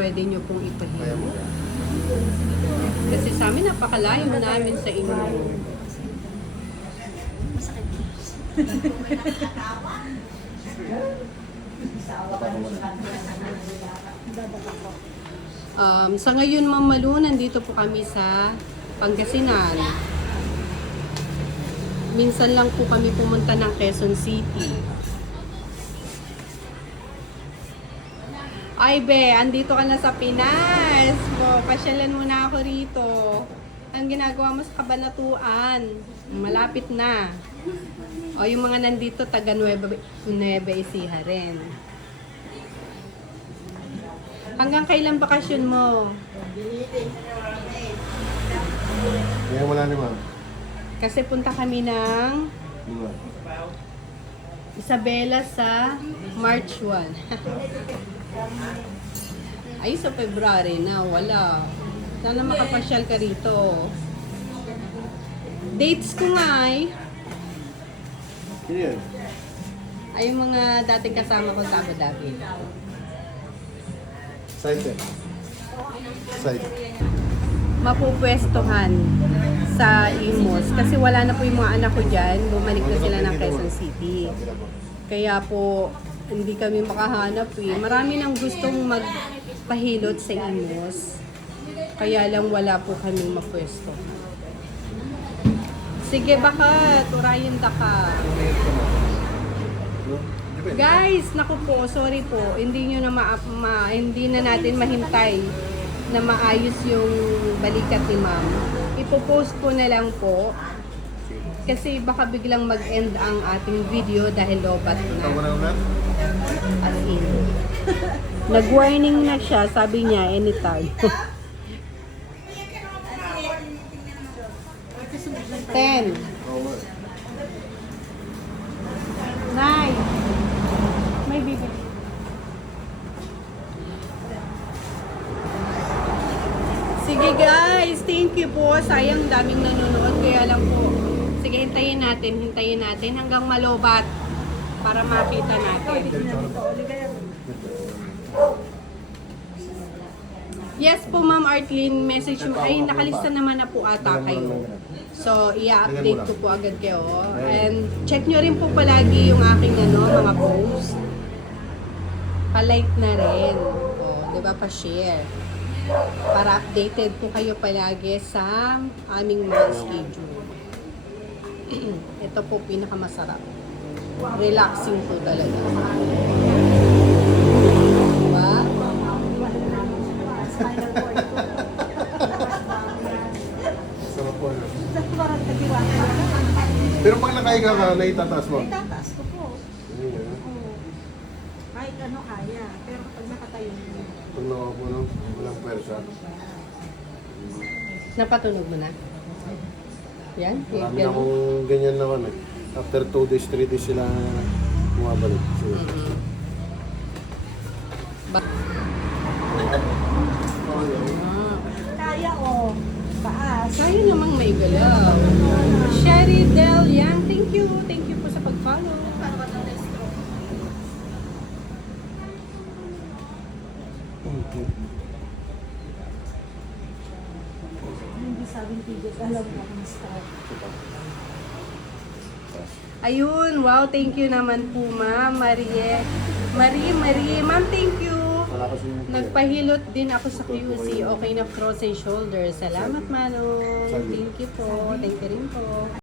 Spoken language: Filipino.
pwede nyo pong ipahimo. Kasi sa amin, napakalayo namin sa inyo. Sa ngayon, Ma'am Malu, nandito po kami sa Pangasinan. Minsan lang po kami pumunta ng Quezon City. Ay, be, andito ka na sa Pinas. Pasyalan mo na ako rito. Ang ginagawa mo sa Kabanatuan. Malapit na. O, yung mga nandito, taga Nueva Ecija rin. Hanggang kailan bakasyon mo? Ngayon wala ni ma'am. Kasi punta kami ng Diba? Isabela sa March 1. Ay, sa February na, wala. Sana makapasyal ka rito. Dates ko nga ay, Sino yan? ay yung mga dating kasama ko sa Abu Dhabi. Side eh. Side. Mapupwestohan sa Imus. Kasi wala na po yung mga anak ko dyan. Bumalik na sila ng Quezon City. Kaya po, hindi kami makahanap eh. Marami nang gustong magpahilot sa Imus. Kaya lang wala po kaming mapwesto. Sige, baka turayin ka ka. Guys, naku po, sorry po. Hindi nyo na hindi na natin mahintay na maayos yung balikat ni ma'am. Ipopost ko na lang po. Kasi baka biglang mag-end ang ating video dahil lobat na. As in. Nag-warning na siya, sabi niya anytime. 10. 9. May bibig. Sige guys, thank you po. Sayang daming nanonood. Kaya lang po, sige hintayin natin hanggang malobat para makita natin. Yes po Ma'am Artlene, message mo. Ay, nakalista naman na po ata kayo. So, i-update ko po agad kayo. And check nyo rin po palagi yung aking mga post. Pa-like na rin. O, diba? Pa-share. Para updated po kayo palagi sa aming mga schedule. Ito po pinakamasarap. Relaxing po talaga. Diba? Sarap po. Pero pag nakahiga ka, naitataas mo? Itataas ko po. Ayun, Oo. Kahit ano kaya. Pero kapag nakatayo mo. Pag nakaupo no, walang pwersa. Napatunog mo na? Yan? Marami na Ganun. akong ganyan naman eh. After 2 days, 3 days sila bumabalik. So, Kaya o. Taas. Kaya namang may galaw. Sherry Del Yang, thank you. Thank you po sa pag-follow. Hindi sabing tigil. Alam mo kung start. Ayun, wow, thank you naman po ma'am. Marie, ma'am, thank you. wala kasi yung Nagpahilot din ako sa QC. Okay na frozen shoulder. Salamat, Manong. Thank you po. Thank you rin po.